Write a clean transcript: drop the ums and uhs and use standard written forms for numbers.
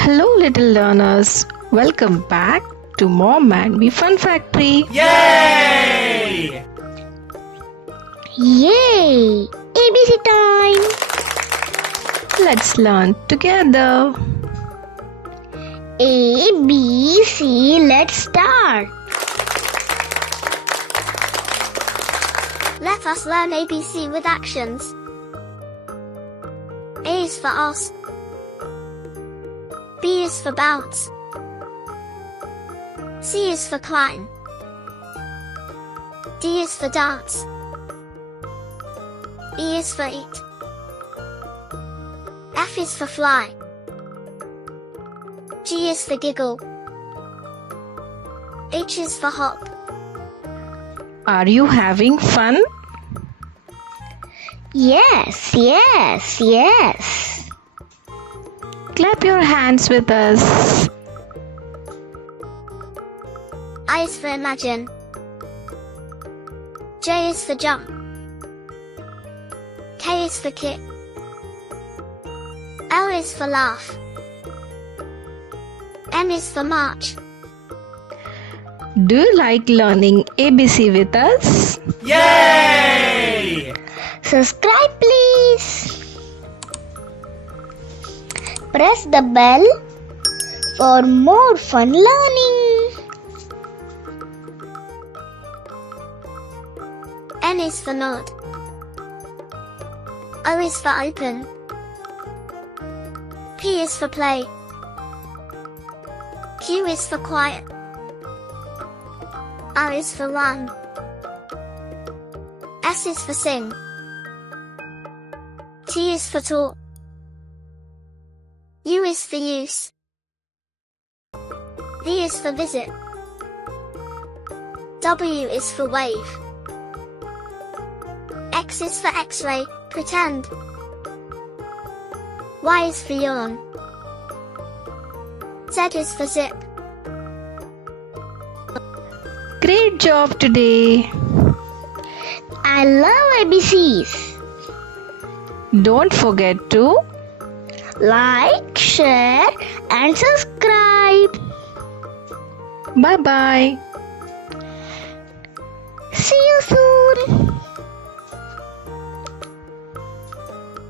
Hello, little learners. Welcome back to Mom and Me Fun Factory. Yay! Yay! ABC time! Let's learn together. A, B, C, let's start. Let us learn ABC with actions. A is for ask. B is for bounce. C is for climb. D is for dance. E is for eat. F is for fly. G is for giggle. H is for hop. Are you having fun? Yes. Clap your hands with us. I is for imagine. J is for jump. K is for kick. L is for laugh. M is for march. Do you like learning ABC with us? Yay! Subscribe please. Press the bell for more fun learning. N is for nod. O is for open. P is for play. Q is for quiet. R is for run. S is for sing. T is for talk. U is for use. V is for visit. W is for wave. X is for X-ray, pretend. Y is for yawn. Z is for zip. Great job today. I love ABCs. Don't forget to Like, share and subscribe. bye-bye. See you soon.